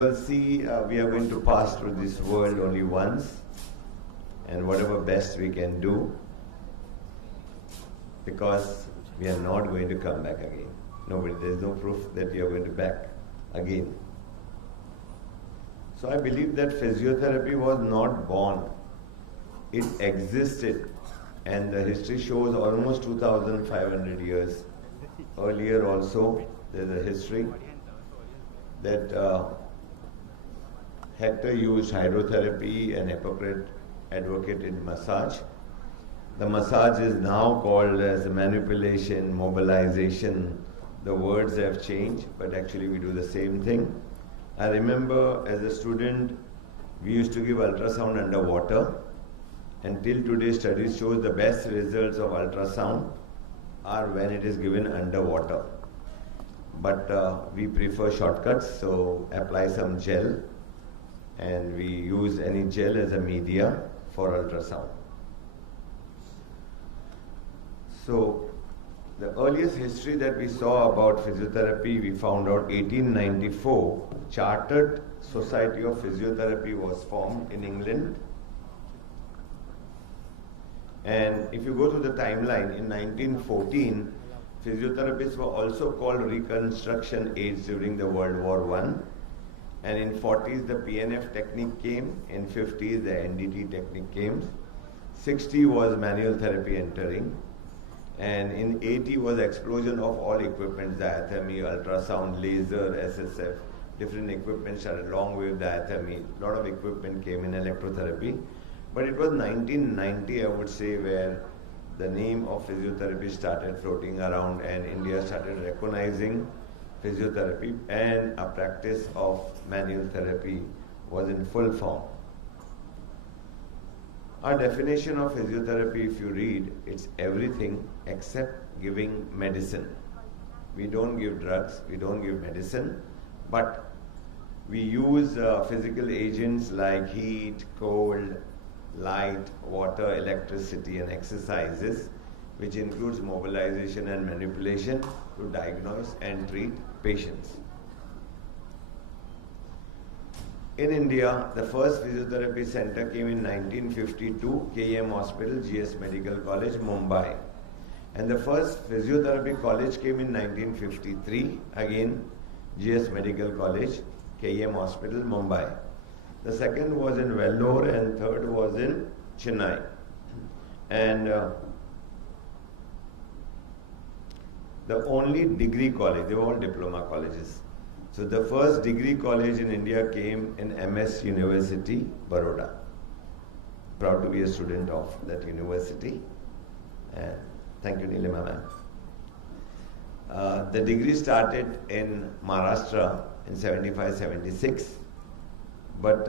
will see we are going to pass through this world only once, and whatever best we can do, because we are not going to come back again. Nobody, there is no proof that we are going to back again. So I believe that physiotherapy was not born. It existed, and the history shows almost 2,500 years. Earlier also, there's a history that Hector used hydrotherapy and Hippocrates advocated massage. The massage is now called as manipulation, mobilization. The words have changed, but actually we do the same thing. I remember as a student, we used to give ultrasound underwater, and till today studies shows the best results of ultrasound are when it is given underwater. But we prefer shortcuts, so apply some gel, and we use any gel as a media for ultrasound. So the earliest history that we saw about physiotherapy, we found out 1894, Chartered Society of Physiotherapy was formed in England. And if you go to the timeline, in 1914, physiotherapists were also called reconstruction aids during the World War I. And in 40s, the PNF technique came. In 50s, the NDT technique came. 60 was manual therapy entering. And in 80 was explosion of all equipment, diathermy, ultrasound, laser, SSF, different equipment started long wave diathermy. A lot of equipment came in electrotherapy. But it was 1990, I would say, where the name of physiotherapy started floating around and India started recognizing physiotherapy, and a practice of manual therapy was in full form. Our definition of physiotherapy, if you read, it's everything except giving medicine. We don't give drugs, we don't give medicine, but we use physical agents like heat, cold, light, water, electricity, and exercises, which includes mobilization and manipulation to diagnose and treat patients. In India, the first physiotherapy center came in 1952, KM Hospital, GS Medical College, Mumbai. And the first physiotherapy college came in 1953, again, GS Medical College, KM Hospital, Mumbai. The second was in Vellore and third was in Chennai. And the only degree college, they were all diploma colleges. So the first degree college in India came in MS University, Baroda. Proud to be a student of that university. And thank you, Nilima ma'am. The degree started in Maharashtra in 75-76. But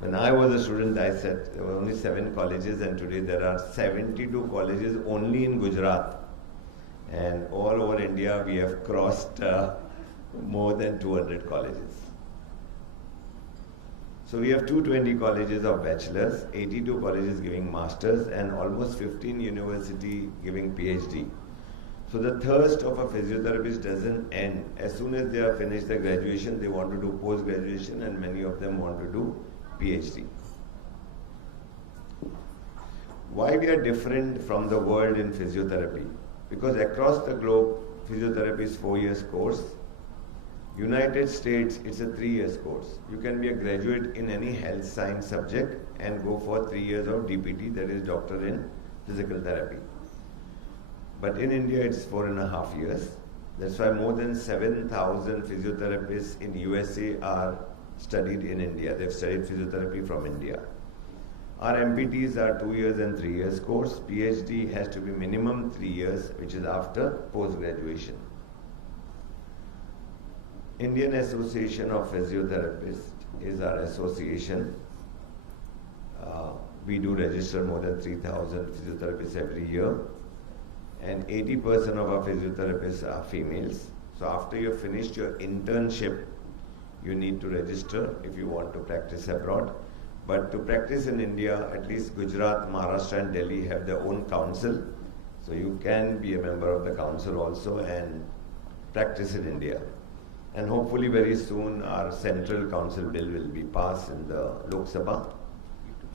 when I was a student, I said there were only 7 colleges, and today there are 72 colleges only in Gujarat. And all over India, we have crossed more than 200 colleges. So we have 220 colleges of bachelors, 82 colleges giving masters, and almost 15 universities giving PhD. So the thirst of a physiotherapist doesn't end. As soon as they have finished their graduation, they want to do post-graduation, and many of them want to do PhD. Why we are different from the world in physiotherapy? Because across the globe, physiotherapy is 4 years course. United States, it's a 3 years course. You can be a graduate in any health science subject and go for 3 years of DPT, that is Doctor in Physical Therapy. But in India, it's 4.5 years. That's why more than 7,000 physiotherapists in USA are studied in India. They've studied physiotherapy from India. Our MPTs are 2 years and 3 years course. PhD has to be minimum 3 years, which is after post-graduation. Indian Association of Physiotherapists is our association. We do register more than 3,000 physiotherapists every year. And 80% of our physiotherapists are females. So after you've finished your internship, you need to register if you want to practice abroad. But to practice in India, at least Gujarat, Maharashtra and Delhi have their own council. So you can be a member of the council also and practice in India. And hopefully very soon our central council bill will be passed in the Lok Sabha,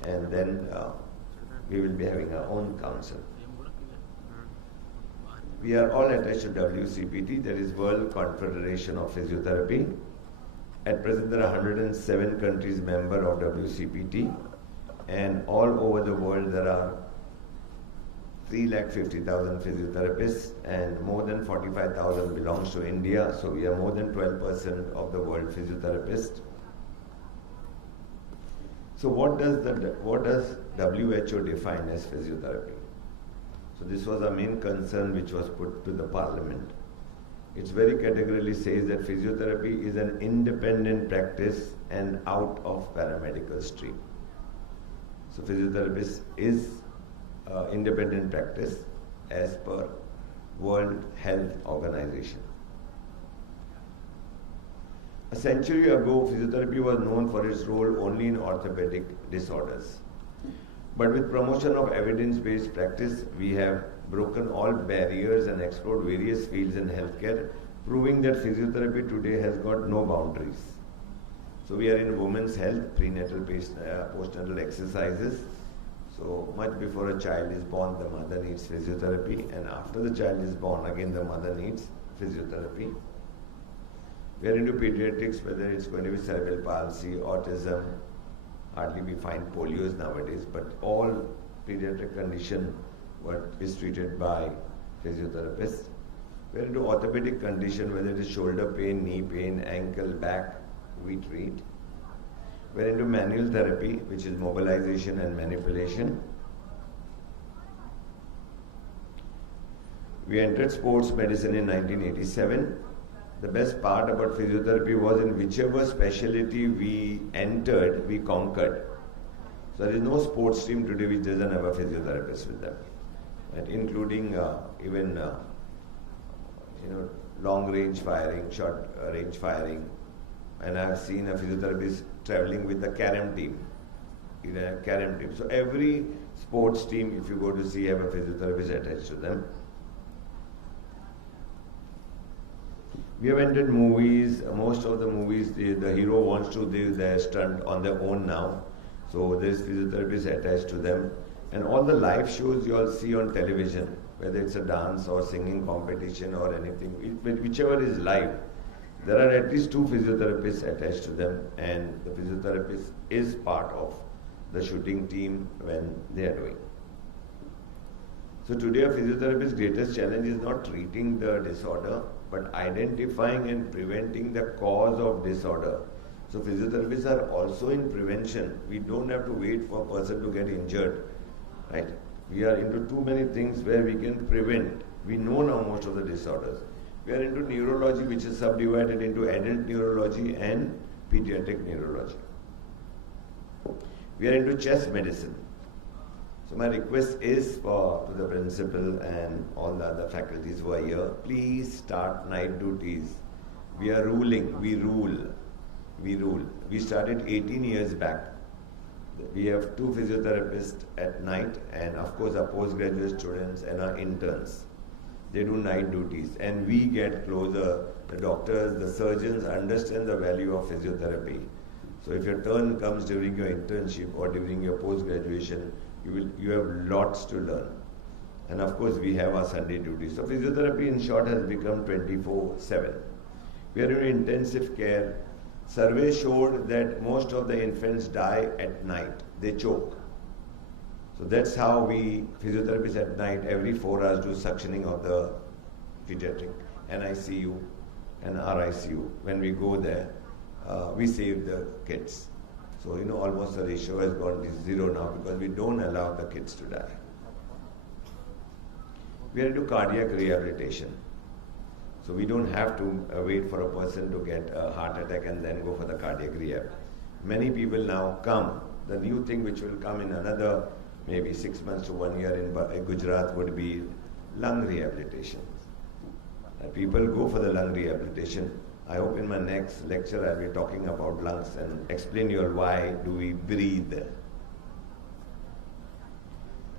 and then we will be having our own council. We are all attached to WCPT, that is World Confederation of Physiotherapy. At present there are 107 countries member of WCPT, and all over the world there are 350,000 physiotherapists, and more than 45,000 belongs to India, so we are more than 12% of the world physiotherapists. So what does WHO define as physiotherapy? So this was a main concern which was put to the Parliament. It very categorically says that physiotherapy is an independent practice and out of paramedical stream. So physiotherapist is independent practice as per World Health Organization. A century ago, physiotherapy was known for its role only in orthopedic disorders. But with promotion of evidence-based practice, we have broken all barriers and explored various fields in healthcare, proving that physiotherapy today has got no boundaries. So we are in women's health, prenatal, postnatal exercises. So much before a child is born, the mother needs physiotherapy, and after the child is born, again the mother needs physiotherapy. We are into pediatrics, whether it's going to be cerebral palsy, autism, hardly we find polios nowadays, but all pediatric condition what is treated by physiotherapists. We are into orthopedic condition, whether it is shoulder pain, knee pain, ankle, back, we treat. We are into manual therapy, which is mobilization and manipulation. We entered sports medicine in 1987. The best part about physiotherapy was in whichever specialty we entered, we conquered. So there is no sports team today which doesn't have a physiotherapist with them, right? Including even long range firing, short range firing. And I have seen a physiotherapist traveling with the carom team, So every sports team, if you go to see, have a physiotherapist attached to them. We have entered movies. Most of the movies, the hero wants to do their stunt on their own now. So there is physiotherapist attached to them. And all the live shows you all see on television, whether it's a dance or singing competition or anything, whichever is live, there are at least 2 physiotherapists attached to them, and the physiotherapist is part of the shooting team when they are doing. So today a physiotherapist's greatest challenge is not treating the disorder, but identifying and preventing the cause of disorder. So physiotherapists are also in prevention. We don't have to wait for a person to get injured, right? We are into too many things where we can prevent. We know now most of the disorders. We are into neurology, which is subdivided into adult neurology and pediatric neurology. We are into chest medicine. So my request is to the principal and all the other faculties who are here, please start night duties. We are ruling, we rule. We started 18 years back. We have 2 physiotherapists at night, and of course our postgraduate students and our interns. They do night duties, and we get closer. The doctors, the surgeons understand the value of physiotherapy. So if your turn comes during your internship or during your post-graduation, you have lots to learn. And of course we have our Sunday duties. So physiotherapy in short has become 24/7. We are in intensive care. Survey showed that most of the infants die at night. They choke. So that's how we, physiotherapists at night, every 4 hours do suctioning of the pediatric NICU and RICU. When we go there, we save the kids. So, almost the ratio has gone to 0 now because we don't allow the kids to die. We are into cardiac rehabilitation. So we don't have to wait for a person to get a heart attack and then go for the cardiac rehab. Many people now come. The new thing which will come in another maybe 6 months to 1 year in Gujarat would be lung rehabilitation. People go for the lung rehabilitation. I hope in my next lecture I'll be talking about lungs and explain you all why do we breathe.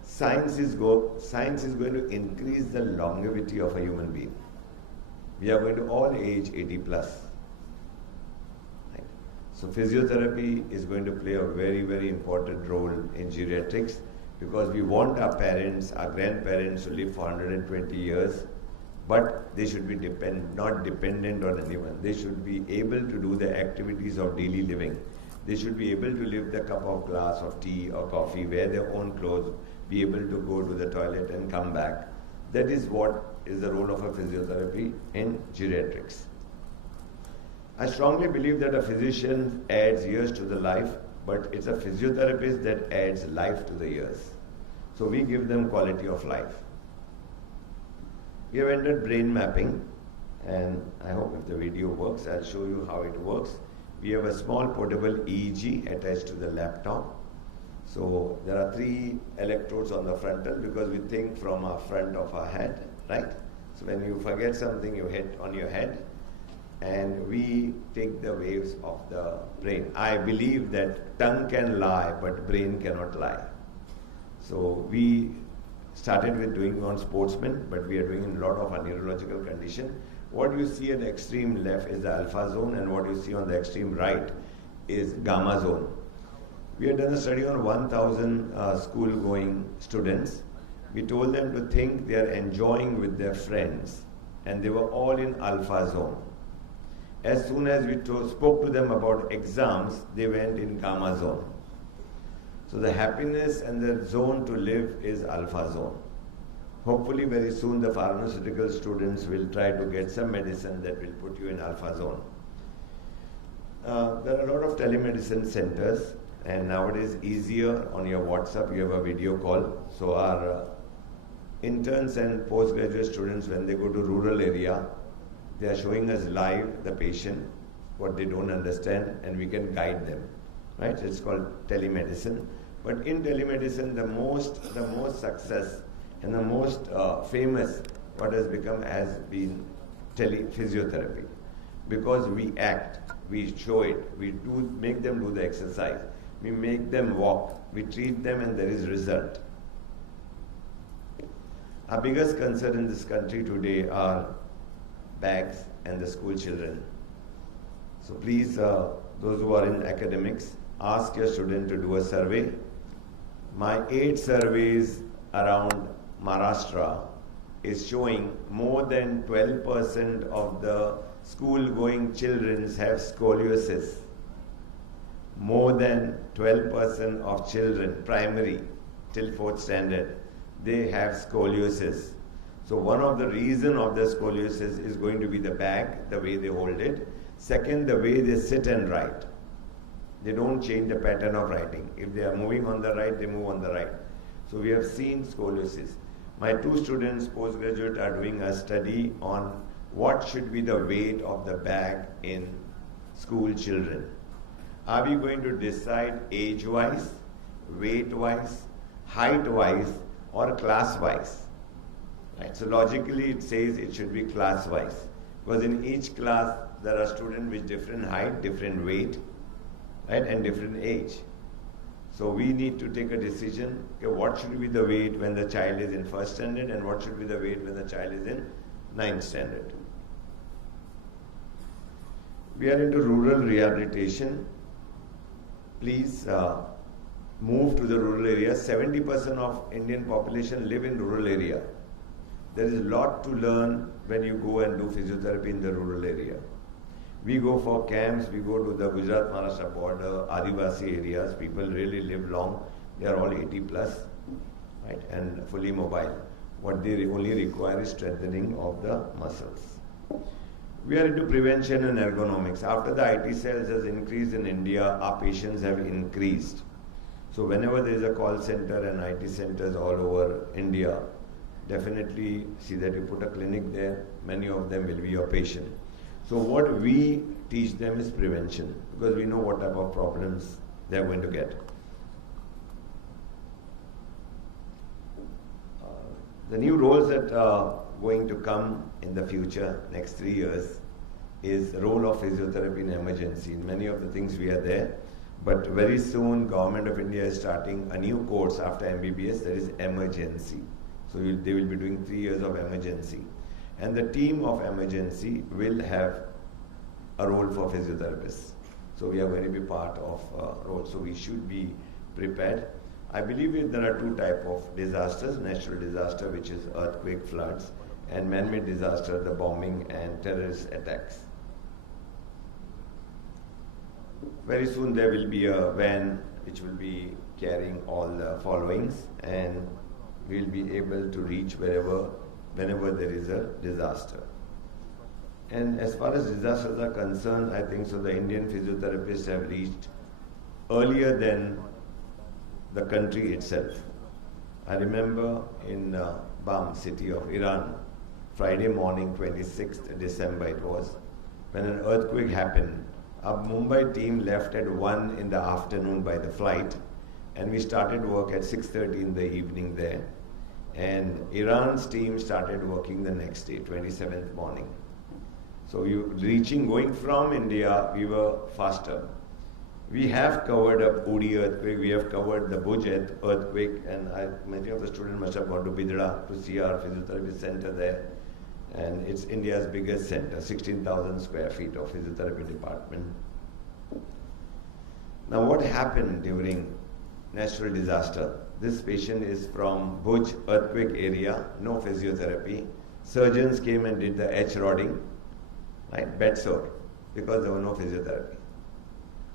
Science is going to increase the longevity of a human being. We are going to all age 80 plus. So physiotherapy is going to play a very, very important role in geriatrics because we want our parents, our grandparents to live for 120 years, but they should be not dependent on anyone. They should be able to do the activities of daily living. They should be able to lift the cup of glass of tea or coffee, wear their own clothes, be able to go to the toilet and come back. That is what is the role of a physiotherapy in geriatrics. I strongly believe that a physician adds years to the life, but it's a physiotherapist that adds life to the years. So we give them quality of life. We have entered brain mapping, and I hope if the video works, I'll show you how it works. We have a small portable EEG attached to the laptop. So there are 3 electrodes on the frontal because we think from our front of our head, right? So when you forget something, you hit on your head, and we take the waves of the brain. I believe that tongue can lie, but brain cannot lie. So we started with doing on sportsmen, but we are doing in a lot of our neurological condition. What you see at the extreme left is the alpha zone, and what you see on the extreme right is gamma zone. We had done a study on 1,000 school-going students. We told them to think they are enjoying with their friends, and they were all in alpha zone. As soon as we spoke to them about exams, they went in gamma zone. So the happiness and the zone to live is alpha zone. Hopefully very soon the pharmaceutical students will try to get some medicine that will put you in alpha zone. There are a lot of telemedicine centers, and nowadays easier on your WhatsApp, you have a video call. So our interns and postgraduate students, when they go to rural area, they are showing us live the patient, what they don't understand, and we can guide them, right? It's called telemedicine. But in telemedicine, the most success and the most famous, what has become has been telephysiotherapy. Because we act, we show it, we make them do the exercise, we make them walk, we treat them, and there is result. Our biggest concern in this country today are bags and the school children. So please, those who are in academics, ask your student to do a survey. My 8 surveys around Maharashtra is showing more than 12% of the school-going children have scoliosis. More than 12% of children, primary till 4th standard, they have scoliosis. So one of the reasons of the scoliosis is going to be the bag, the way they hold it. Second, the way they sit and write. They don't change the pattern of writing. If they are moving on the right, they move on the right. So we have seen scoliosis. My 2 students, postgraduate, are doing a study on what should be the weight of the bag in school children. Are we going to decide age-wise, weight-wise, height-wise, or class-wise? Right? So logically it says it should be class-wise. Because in each class there are students with different height, different weight, right, and different age. So we need to take a decision, okay, what should be the weight when the child is in 1st standard and what should be the weight when the child is in 9th standard. We are into rural rehabilitation. Please move to the rural area. 70% of Indian population live in rural area. There is a lot to learn when you go and do physiotherapy in the rural area. We go for camps, we go to the Gujarat-Maharashtra border, Adivasi areas, people really live long, they are all 80 plus, right, and fully mobile. What they only require is strengthening of the muscles. We are into prevention and ergonomics. After the IT cells has increased in India, our patients have increased. So whenever there is a call center and IT centers all over India, definitely see that you put a clinic there, many of them will be your patient. So what we teach them is prevention, because we know what type of problems they are going to get. The new roles that are going to come in the future, next 3 years, is the role of physiotherapy in emergency. In many of the things we are there, but very soon Government of India is starting a new course after MBBS, that is emergency. So they will be doing 3 years of emergency. And the team of emergency will have a role for physiotherapists. So we are going to be part of role. So we should be prepared. I believe there are two types of disasters: natural disaster, which is earthquake, floods, and man-made disaster, the bombing and terrorist attacks. Very soon there will be a van which will be carrying all the followings, and we will be able to reach whenever there is a disaster. And as far as disasters are concerned, I think so the Indian physiotherapists have reached earlier than the country itself. I remember in Bam, city of Iran, Friday morning, 26th December it was, when an earthquake happened. Our Mumbai team left at 1 in the afternoon by the flight, and we started work at 6:30 in the evening there. And Iran's team started working the next day, 27th morning. So going from India, we were faster. We have covered up Uri earthquake, we have covered the Bhuj earthquake, and many of the students must have gone to Bidra to see our physiotherapy center there. And it's India's biggest center, 16,000 square feet of physiotherapy department. Now what happened during natural disaster? This patient is from Bhuj earthquake area, no physiotherapy. Surgeons came and did the H-rodding, right, bed sore, because there was no physiotherapy.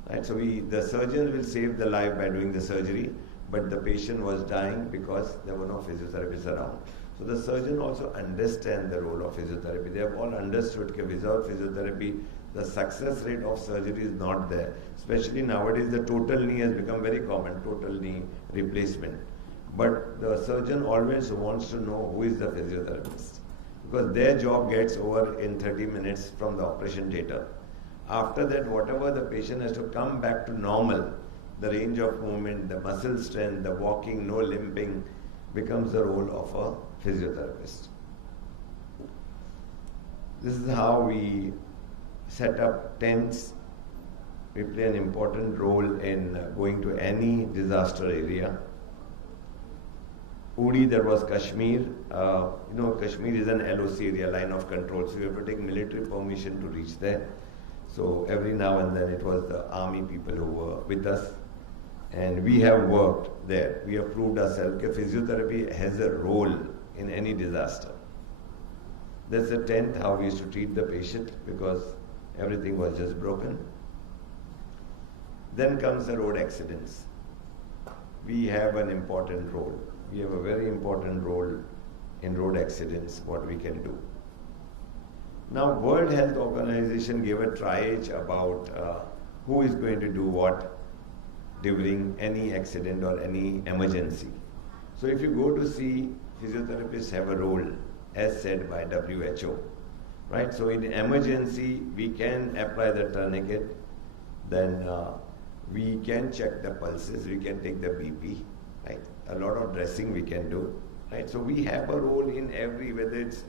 Right, so the surgeon will save the life by doing the surgery, but the patient was dying because there were no physiotherapists around. So the surgeon also understands the role of physiotherapy. They have all understood that without physiotherapy, the success rate of surgery is not there. Especially nowadays, the total knee has become very common, total knee replacement. But the surgeon always wants to know who is the physiotherapist, because their job gets over in 30 minutes from the operation theatre. After that, whatever the patient has to come back to normal, the range of movement, the muscle strength, the walking, no limping, becomes the role of a physiotherapist. This is how we set up tents. We play an important role in going to any disaster area. Uri, there was Kashmir. Kashmir is an LOC area, line of control, so you have to take military permission to reach there. So every now and then it was the army people who were with us, and we have worked there. We have proved ourselves that physiotherapy has a role in any disaster. That's the 10th how we used to treat the patient, because everything was just broken. Then comes the road accidents. We have an important role. We have a very important role in road accidents, what we can do. Now, World Health Organization gave a triage about who is going to do what during any accident or any emergency. So if you go to see, physiotherapists have a role as said by WHO, right? So in emergency, we can apply the tourniquet, then we can check the pulses, we can take the BP, right? A lot of dressing we can do, right? So we have a role in every, whether it's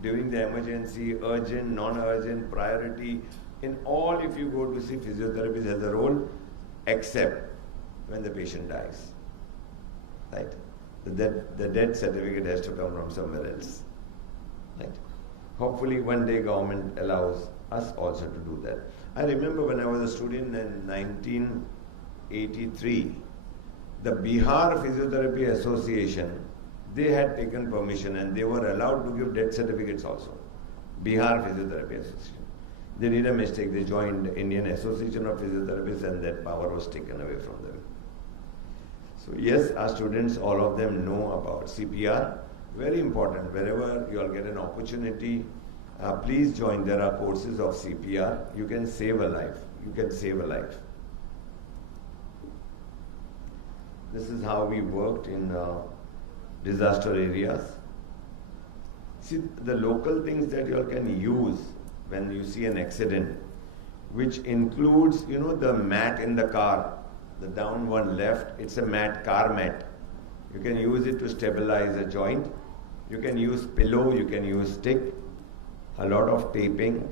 during the emergency, urgent, non-urgent, priority. In all, if you go to see, physiotherapist has a role, except when the patient dies, right? The death certificate has to come from somewhere else, right? Hopefully one day government allows us also to do that. I remember when I was a student in 1983, the Bihar Physiotherapy Association, they had taken permission and they were allowed to give death certificates also. Bihar Physiotherapy Association. They did a mistake. They joined Indian Association of Physiotherapists, and that power was taken away from them. So yes, our students, all of them know about CPR. Very important. Wherever you all get an opportunity, please join. There are courses of CPR. You can save a life. You can save a life. This is how we worked in disaster areas. See, the local things that you all can use when you see an accident, which includes, the mat in the car, the down one left, it's a mat, car mat. You can use it to stabilize a joint. You can use pillow, you can use stick, a lot of taping,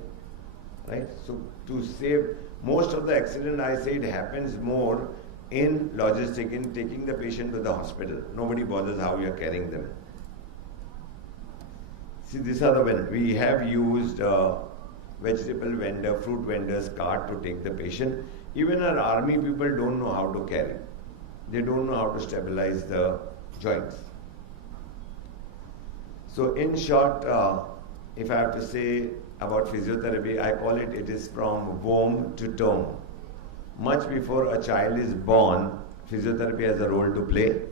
right? So to save, most of the accident, I say, it happens more in logistic, in taking the patient to the hospital. Nobody bothers how you are carrying them. See, these are the when we have used vegetable vendor, fruit vendor's cart to take the patient. Even our army people don't know how to carry. They don't know how to stabilize the joints. So in short, if I have to say about physiotherapy, I call it, it is from womb to tomb. Much before a child is born, physiotherapy has a role to play.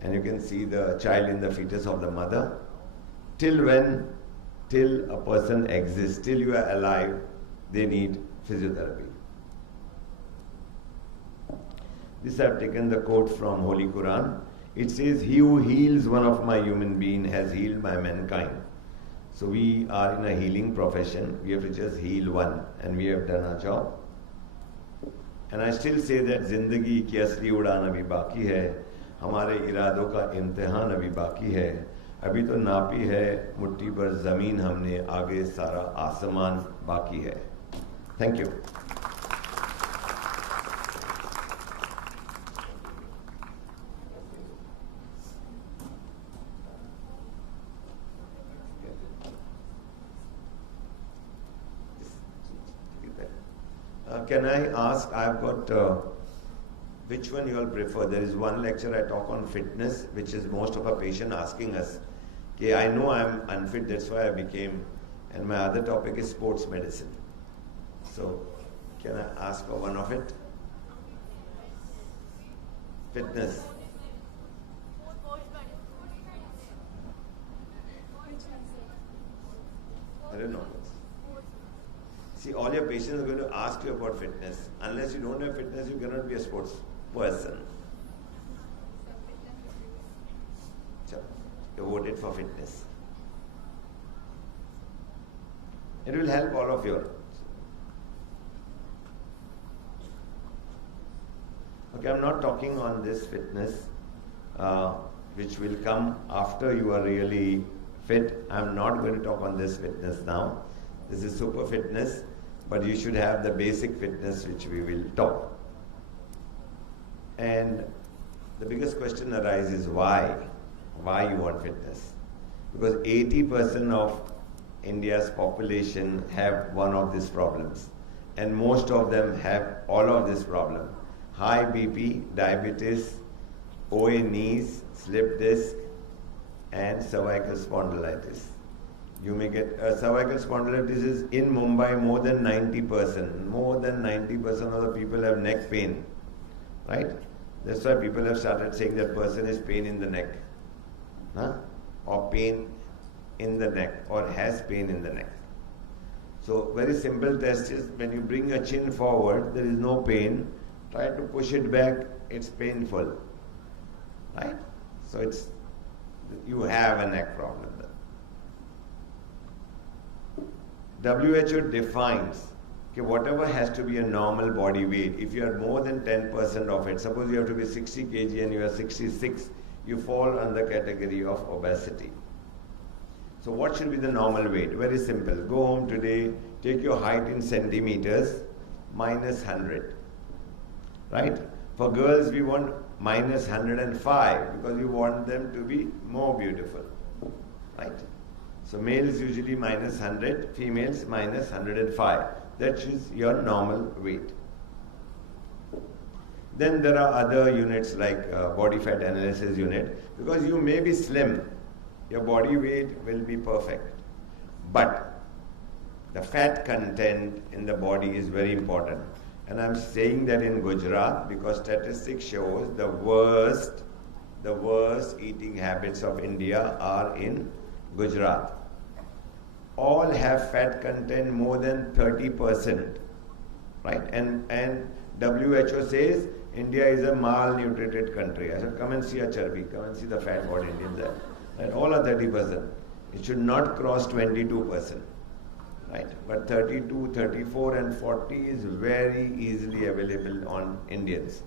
And you can see the child in the fetus of the mother. Till when? Till a person exists, till you are alive, they need physiotherapy. This I have taken the quote from Holy Quran. It says, "He who heals one of my human being has healed my mankind." So we are in a healing profession. We have to just heal one, and we have done our job. And I still say that जिंदगी की असली उड़ान अभी बाकी है, हमारे इरादों का इम्तिहान अभी बाकी है, अभी तो नापी है मुट्ठी पर ज़मीन हमने, आगे सारा आसमान बाकी है. Thank you. Can I ask, I've got, which one you all prefer? There is one lecture I talk on fitness, which is most of our patient asking us, okay, I know I'm unfit, that's why I became, and my other topic is sports medicine. So, can I ask for one of it? Fitness. I don't know. See, all your patients are going to ask you about fitness. Unless you don't have fitness, you cannot be a sports person. So, you voted for fitness. It will help all of you. Okay, I'm not talking on this fitness, which will come after you are really fit. I'm not going to talk on this fitness now. This is super fitness, but you should have the basic fitness which we will talk. And the biggest question arises, why? Why you want fitness? Because 80% of India's population have one of these problems. And most of them have all of this problem. High BP, diabetes, OA knees, slip disc, and cervical spondylitis. You may get cervical spondylitis is in Mumbai more than 90%. More than 90% of the people have neck pain, right? That's why people have started saying that person is pain in the neck, or pain in the neck, or has pain in the neck. So very simple test is when you bring your chin forward, there is no pain. Try to push it back, it's painful, right? So it's you have a neck problem. WHO defines okay, whatever has to be a normal body weight. If you are more than 10% of it, suppose you have to be 60 kg and you are 66, you fall under the category of obesity. So what should be the normal weight? Very simple. Go home today, take your height in centimeters, minus 100. Right? For girls, we want minus 105 because you want them to be more beautiful. Right? So males usually minus 100, females minus 105. That is your normal weight. Then there are other units like body fat analysis unit. Because you may be slim, your body weight will be perfect. But the fat content in the body is very important. And I'm saying that in Gujarat because statistics shows the worst eating habits of India are in Gujarat. All have fat content more than 30%, right? And WHO says India is a malnutrited country. I said, come and see a charbi, come and see the fat what Indians have. Right? All are 30%. It should not cross 22%, right? But 32, 34 and 40 is very easily available on Indians.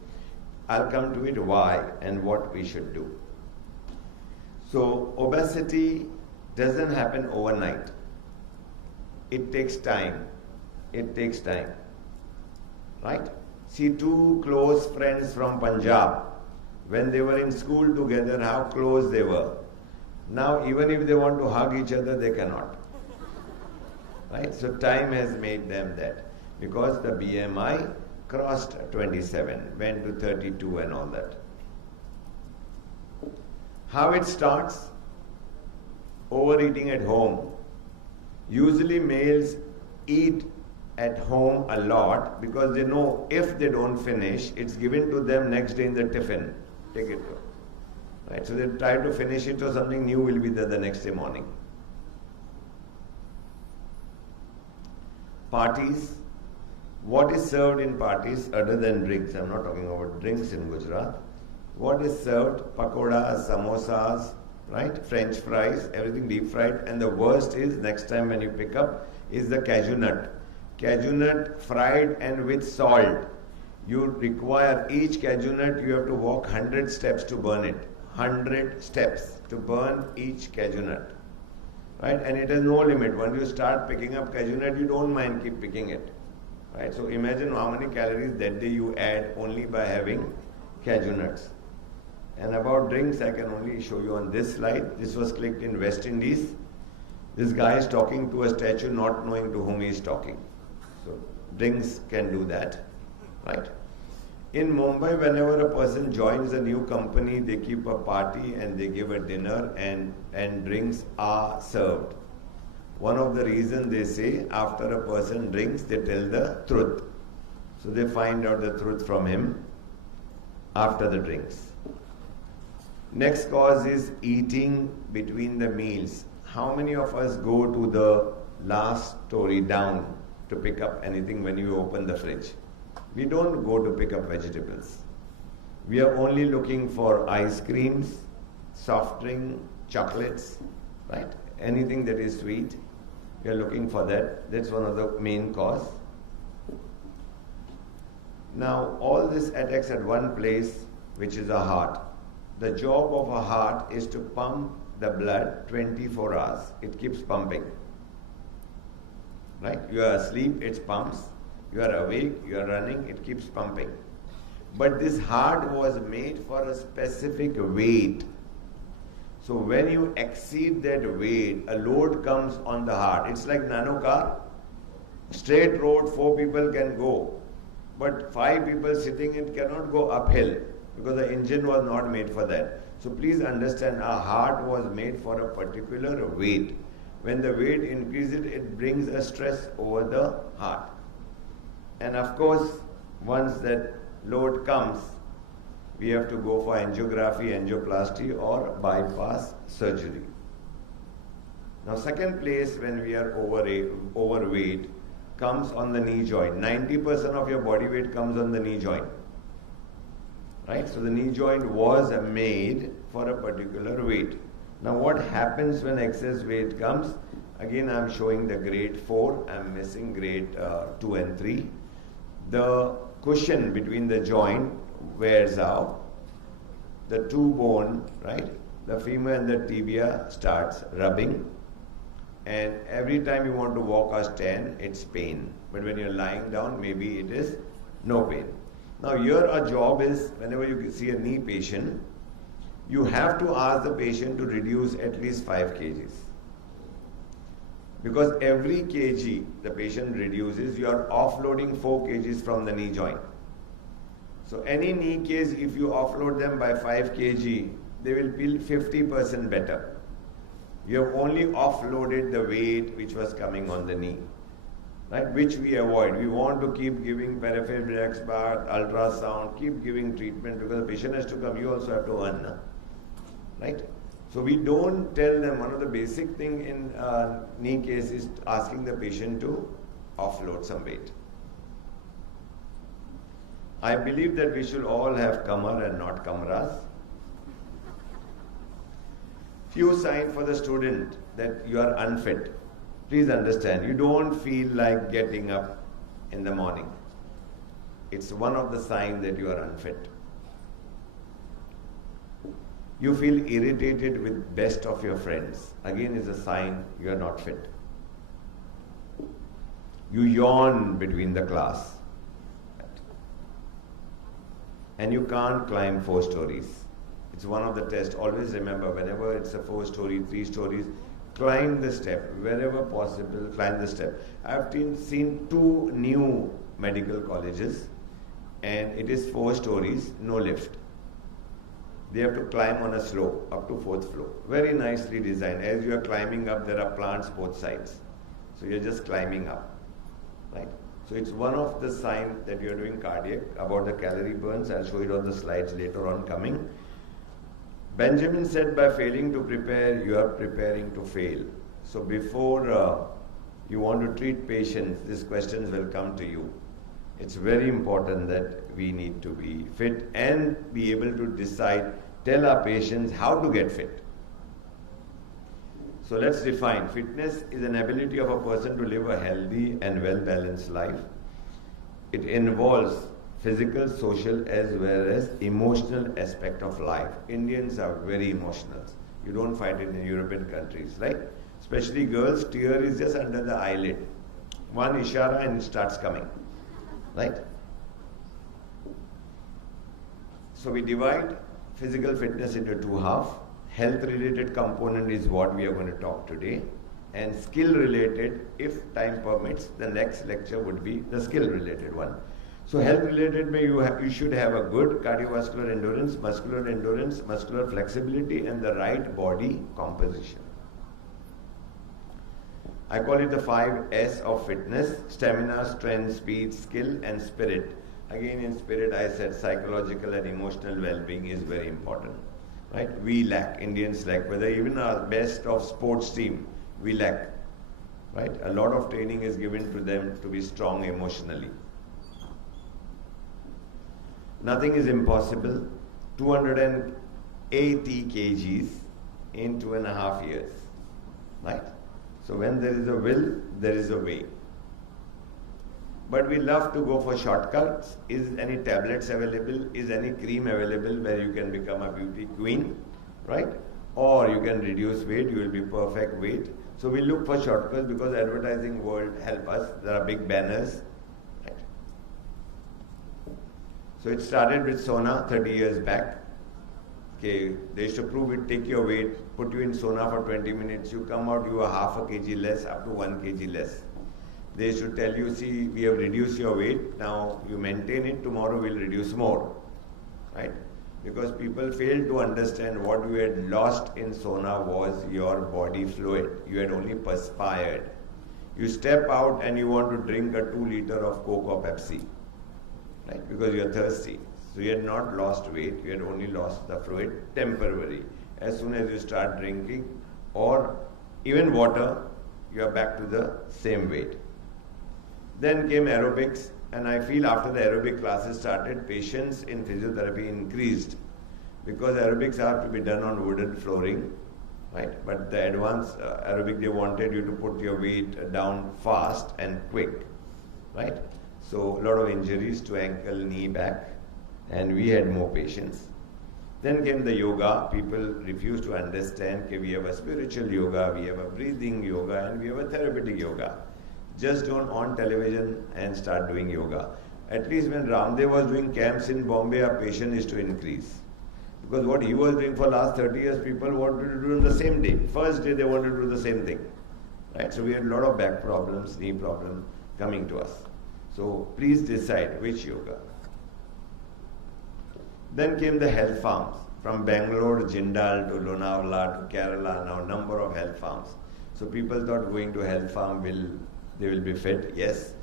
I'll come to it why and what we should do. So obesity doesn't happen overnight. It takes time. It takes time. Right? See two close friends from Punjab. When they were in school together, how close they were. Now, even if they want to hug each other, they cannot. right? So time has made them that, because the BMI crossed 27, went to 32 and all that. How it starts? Overeating at home. Usually males eat at home a lot because they know if they don't finish, it's given to them next day in the tiffin. Take it. Right? So they try to finish it, or something new will be there the next day morning. Parties. What is served in parties other than drinks? I'm not talking about drinks in Gujarat. What is served? Pakodas, samosas, right? French fries, everything deep fried. And the worst is, next time when you pick up, is the cashew nut. Cashew nut fried and with salt. You require each cashew nut, you have to walk 100 steps to burn it. 100 steps to burn each cashew nut. Right? And it has no limit. Once you start picking up cashew nut, you don't mind keep picking it. Right? So imagine how many calories that day you add only by having cashew nuts. And about drinks, I can only show you on this slide. This was clicked in West Indies. This guy is talking to a statue, not knowing to whom he is talking. So drinks can do that, right? In Mumbai, whenever a person joins a new company, they keep a party and they give a dinner, and drinks are served. One of the reasons they say, after a person drinks, they tell the truth. So they find out the truth from him after the drinks. Next cause is eating between the meals. How many of us go to the last story down to pick up anything when you open the fridge? We don't go to pick up vegetables. We are only looking for ice creams, soft drink, chocolates, right? Anything that is sweet, we are looking for that. That's one of the main cause. Now, all this attacks at one place, which is a heart. The job of a heart is to pump the blood 24 hours. It keeps pumping. Right? You are asleep, it pumps. You are awake, you are running, it keeps pumping. But this heart was made for a specific weight. So when you exceed that weight, a load comes on the heart. It's like nano car. Straight road, 4 people can go. But 5 people sitting in cannot go uphill, because the engine was not made for that. So please understand, our heart was made for a particular weight. When the weight increases, it brings a stress over the heart. And of course, once that load comes, we have to go for angiography, angioplasty, or bypass surgery. Now, second place when we are overweight comes on the knee joint. 90% of your body weight comes on the knee joint. Right? So the knee joint was made for a particular weight. Now what happens when excess weight comes? Again, I am showing the grade 4. I am missing grade 2 and 3. The cushion between the joint wears out. The two bone, right? The femur and the tibia starts rubbing. And every time you want to walk or stand, it's pain. But when you're lying down, maybe it is no pain. Now here our job is, whenever you see a knee patient, you have to ask the patient to reduce at least 5 kgs. Because every kg the patient reduces, you are offloading 4 kgs from the knee joint. So any knee case, if you offload them by 5 kg, they will feel 50% better. You have only offloaded the weight which was coming on the knee. Right, which we avoid. We want to keep giving peripheral bath, ultrasound, keep giving treatment, because the patient has to come, you also have to earn. Right? So we don't tell them. One of the basic thing in knee case is asking the patient to offload some weight. I believe that we should all have kamar and not kamras. Few signs for the student that you are unfit. Please understand, you don't feel like getting up in the morning. It's one of the signs that you are unfit. You feel irritated with best of your friends. Again, is a sign you are not fit. You yawn between the class. And you can't climb 4 stories. It's one of the tests. Always remember, whenever it's a 4 story, 3 stories, climb the step, wherever possible, climb the step. I've seen 2 new medical colleges, and it is 4 stories, no lift. They have to climb on a slope up to 4th floor. Very nicely designed. As you are climbing up, there are plants both sides. So you're just climbing up, right? So it's one of the signs that you're doing cardiac. About the calorie burns, I'll show it on the slides later on coming. Benjamin said, by failing to prepare, you are preparing to fail. So before you want to treat patients, these questions will come to you. It's very important that we need to be fit and be able to decide, tell our patients how to get fit. So let's define. Fitness is an ability of a person to live a healthy and well-balanced life. It involves physical, social, as well as emotional aspect of life. Indians are very emotional. You don't find it in European countries, right? Especially girls, tear is just under the eyelid. One ishara and it starts coming. Right? So we divide physical fitness into 2 halves. Health related component is what we are going to talk today, and skill related, if time permits, the next lecture would be the skill related one. So health related, you should have a good cardiovascular endurance, muscular flexibility, and the right body composition. I call it the 5 S of fitness: stamina, strength, speed, skill, and spirit. Again, in spirit, I said psychological and emotional well-being is very important. Right? We lack, Indians lack, whether even our best of sports team, we lack. Right? A lot of training is given to them to be strong emotionally. Nothing is impossible. 280 kgs in 2.5 years. Right? So when there is a will, there is a way. But we love to go for shortcuts. Is any tablets available? Is any cream available where you can become a beauty queen? Right? Or you can reduce weight, you will be perfect weight. So we look for shortcuts because advertising world help us. There are big banners. Right? So it started with sauna 30 years back. Okay, they used to prove it, take your weight, put you in sauna for 20 minutes, you come out, you are half a kg less, up to 1 kg less. They should tell you, see, we have reduced your weight, now you maintain it, tomorrow we'll reduce more. Right? Because people failed to understand what you had lost in sauna was your body fluid. You had only perspired. You step out and you want to drink a 2 liter of Coke or Pepsi. Right? Because you're thirsty. So you had not lost weight, you had only lost the fluid temporarily. As soon as you start drinking or even water, you are back to the same weight. Then came aerobics, and I feel after the aerobic classes started, patients in physiotherapy increased because aerobics have to be done on wooden flooring, right? But the advanced aerobic, they wanted you to put your weight down fast and quick, right? So a lot of injuries to ankle, knee, back, and we had more patients. Then came the yoga. People refused to understand that we have a spiritual yoga, we have a breathing yoga, and we have a therapeutic yoga. Just don't on television and start doing yoga. At least when Ramdev was doing camps in Bombay, our patient is to increase. Because what he was doing for last 30 years, people wanted to do on the same day. First day they wanted to do the same thing. Right? So we had a lot of back problems, knee problems coming to us. So please decide which yoga. Then came the health farms. From Bangalore, Jindal to Lonavala to Kerala, now number of health farms. So people thought going to health farm they will be fit. Yes.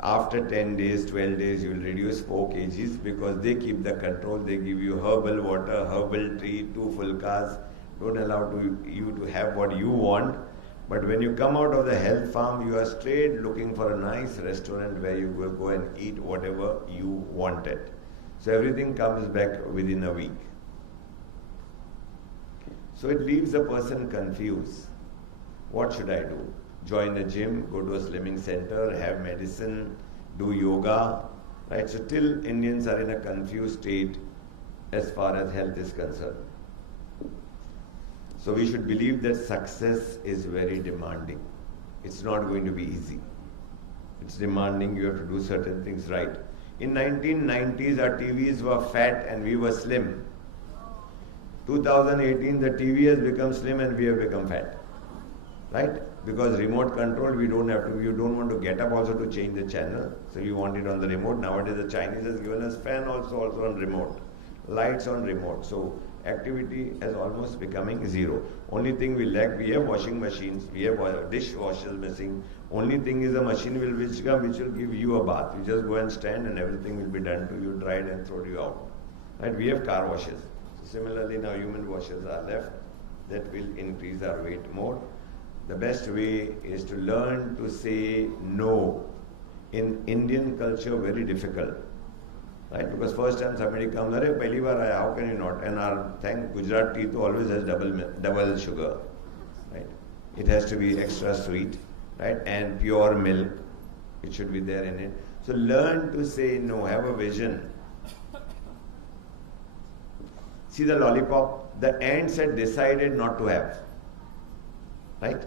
After 10 days, 12 days, you will reduce 4 kgs because they keep the control. They give you herbal water, herbal tea, 2 fulkas. Don't allow you to have what you want. But when you come out of the health farm, you are straight looking for a nice restaurant where you will go and eat whatever you wanted. So everything comes back within a week. So it leaves a person confused. What should I do? Join a gym, go to a slimming center, have medicine, do yoga, right? So till Indians are in a confused state as far as health is concerned. So we should believe that success is very demanding. It's not going to be easy. It's demanding, you have to do certain things right. In 1990s, our TVs were fat and we were slim. 2018, the TV has become slim and we have become fat. right? Because remote control, we don't have to, you don't want to get up also to change the channel, so you want it on the remote. Nowadays the Chinese has given us fan also on remote, lights on remote, so activity is almost becoming zero. Only thing we lack, we have washing machines, we have dishwashers missing. Only thing is a machine which will give you a bath. You just go and stand and everything will be done to you, dried and thrown you out. Right? We have car washes. So similarly now human washes are left. That will increase our weight more. The best way is to learn to say no. In Indian culture, very difficult. Right? Because first time somebody comes, "Arey, pehli baar aaya, how can you not?" And our Gujarat tea to always has double sugar. Right? It has to be extra sweet, right? And pure milk. It should be there in it. So learn to say no, have a vision. See the lollipop, the ants had decided not to have. Right?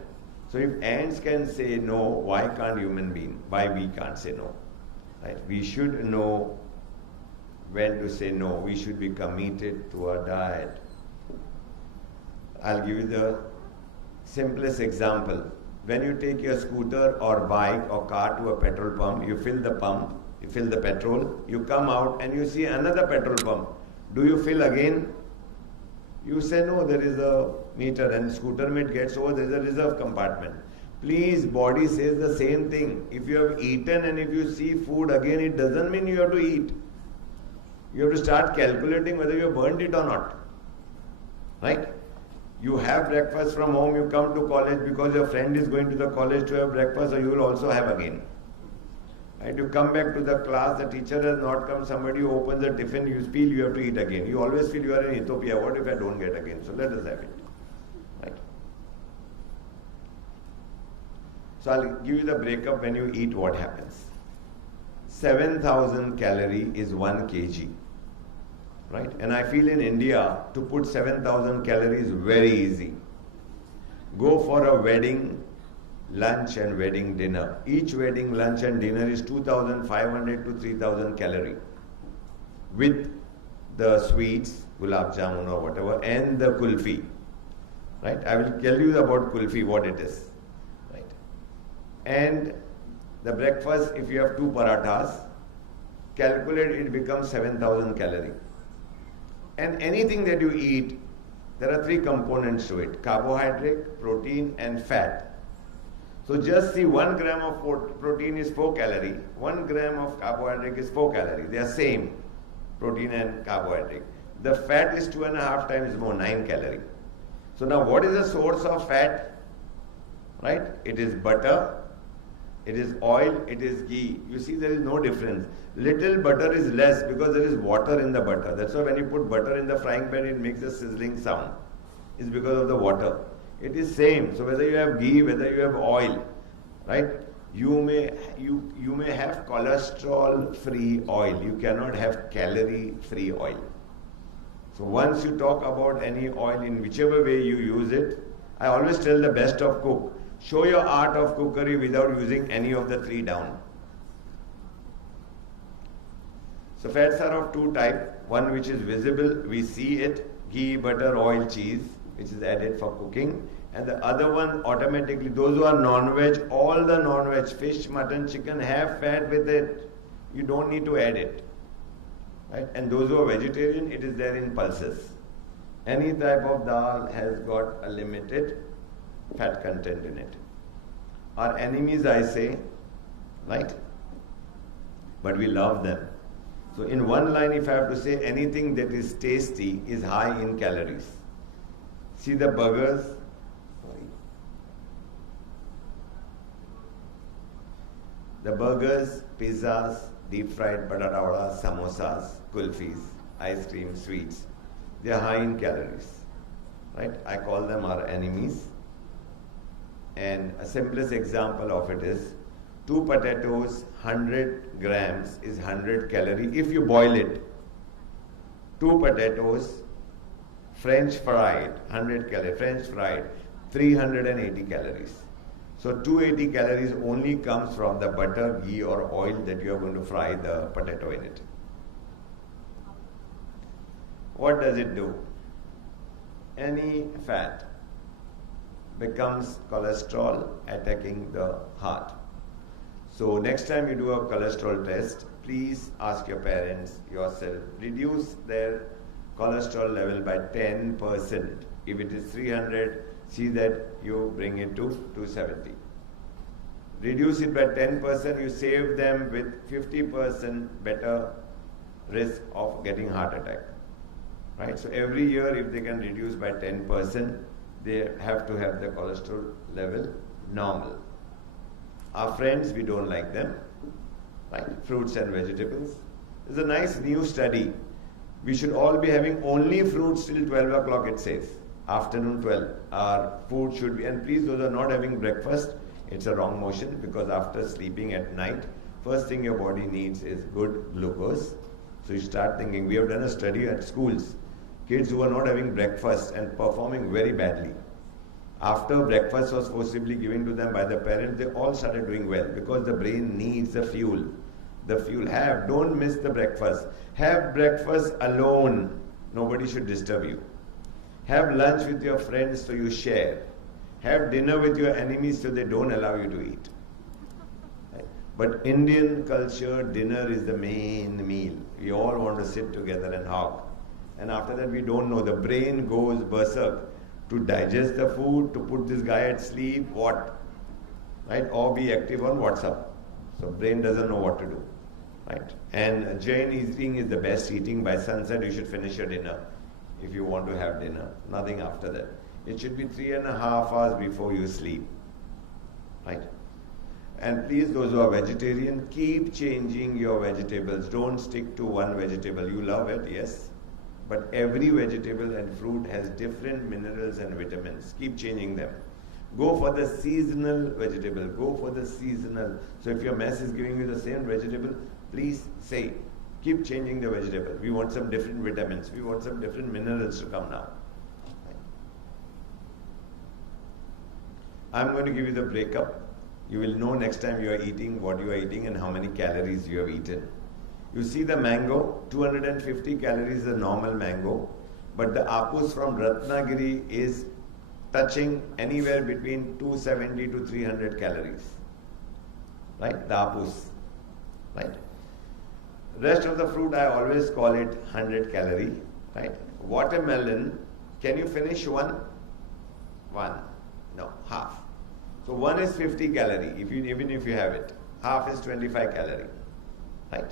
So if ants can say no, why can't human being? Why we can't say no? Right? We should know when to say no. We should be committed to our diet. I'll give you the simplest example. When you take your scooter or bike or car to a petrol pump, you fill the petrol, you come out and you see another petrol pump. Do you fill again? You say no, there is a meter, and scooter mate gets over, there is a reserve compartment. Please, body says the same thing. If you have eaten and if you see food again, it doesn't mean you have to eat. You have to start calculating whether you have burned it or not. Right? You have breakfast from home, you come to college because your friend is going to the college to have breakfast, or you will also have again. Right? You come back to the class, the teacher has not come, somebody opens the tiffin, you feel you have to eat again. You always feel you are in Ethiopia, what if I don't get again? So let us have it. Right? So I'll give you the breakup when you eat, what happens. 7,000 calorie is 1 kg. Right? And I feel in India, to put 7,000 calories very easy. Go for a wedding lunch and wedding dinner. Each wedding lunch and dinner is 2,500 to 3,000 calorie. With the sweets, gulab jamun or whatever, and the kulfi. Right? I will tell you about kulfi, what it is. Right? And the breakfast, if you have 2 parathas, calculate it becomes 7,000 calorie. And anything that you eat, there are 3 components to it: carbohydrate, protein and fat. So just see, 1 gram of protein is 4 calorie, 1 gram of carbohydrate is 4 calorie. They are same, protein and carbohydrate. The fat is 2.5 times more, 9 calorie. So now what is the source of fat? Right? It is butter, it is oil, it is ghee. You see, there is no difference. Little butter is less because there is water in the butter. That's why when you put butter in the frying pan, it makes a sizzling sound. It's because of the water. It is same. So whether you have ghee, whether you have oil, right? You may have cholesterol-free oil. You cannot have calorie-free oil. So once you talk about any oil, in whichever way you use it, I always tell the best of cook, show your art of cookery without using any of the 3 down. So fats are of 2 types. One which is visible, we see it, ghee, butter, oil, cheese, which is added for cooking. And the other one automatically, those who are non-veg, all the non-veg, fish, mutton, chicken have fat with it. You don't need to add it. Right? And those who are vegetarian, it is there in pulses. Any type of dal has got a limited fat content in it. Our enemies, I say, right? But we love them. So in one line, if I have to say, anything that is tasty is high in calories. See the burgers? The burgers, pizzas, deep fried patata vadas, samosas, kulfis, ice cream, sweets, they are high in calories. Right? I call them our enemies. And a simplest example of it is 2 potatoes, 100 grams is 100 calorie if you boil it. 2 potatoes, French fried, 100 calories, French fried, 380 calories. So 280 calories only comes from the butter, ghee or oil that you are going to fry the potato in it. What does it do? Any fat becomes cholesterol attacking the heart. So next time you do a cholesterol test, please ask your parents, yourself, reduce their cholesterol level by 10%. If it is 300, see that you bring it to 270. Reduce it by 10%, you save them with 50% better risk of getting heart attack. Right? So every year if they can reduce by 10%, they have to have the cholesterol level normal. Our friends, we don't like them. Right? Fruits and vegetables. There's a nice new study. We should all be having only fruits till 12 o'clock, it says. Afternoon 12. Our food should be, and please, those who are not having breakfast, it's a wrong motion, because after sleeping at night, first thing your body needs is good glucose. So you start thinking, we have done a study at schools, kids who are not having breakfast and performing very badly. After breakfast was forcibly given to them by the parents, they all started doing well, because the brain needs the fuel. The fuel, don't miss the breakfast. Have breakfast alone. Nobody should disturb you. Have lunch with your friends so you share. Have dinner with your enemies so they don't allow you to eat. Right? But Indian culture, dinner is the main meal. We all want to sit together and hog. And after that we don't know. The brain goes berserk to digest the food, to put this guy at sleep, what? Right? Or be active on WhatsApp. So brain doesn't know what to do. Right? And Jain eating is the best eating. By sunset you should finish your dinner if you want to have dinner. Nothing after that. It should be 3.5 hours before you sleep. Right? And please, those who are vegetarian, keep changing your vegetables. Don't stick to one vegetable. You love it, yes. But every vegetable and fruit has different minerals and vitamins. Keep changing them. Go for the seasonal vegetable. Go for the seasonal. So if your mess is giving you the same vegetable, please say, keep changing the vegetable. We want some different vitamins. We want some different minerals to come now. I'm going to give you the breakup. You will know next time you are eating what you are eating and how many calories you have eaten. You see the mango, 250 calories is a normal mango, but the apus from Ratnagiri is touching anywhere between 270 to 300 calories. Right? The apus. Right? Rest of the fruit I always call it 100 calorie. Right? Watermelon, can you finish one? One. No, half. So one is 50 calorie, even if you have it. Half is 25 calorie. Right?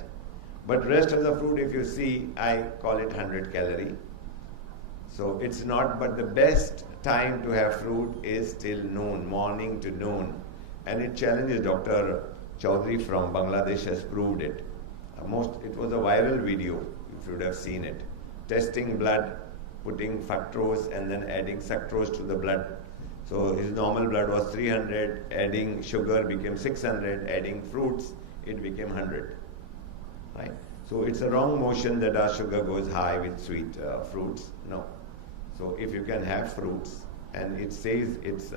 But rest of the fruit, if you see, I call it 100 calorie. So it's not, but the best time to have fruit is till noon, morning to noon. And it challenges. Dr. Chaudhary from Bangladesh has proved it. It was a viral video, if you would have seen it. Testing blood, putting fructose and then adding sucrose to the blood. So his normal blood was 300, adding sugar became 600, adding fruits, it became 100. Right? So it's a wrong motion that our sugar goes high with sweet fruits. No. So if you can have fruits, and it says it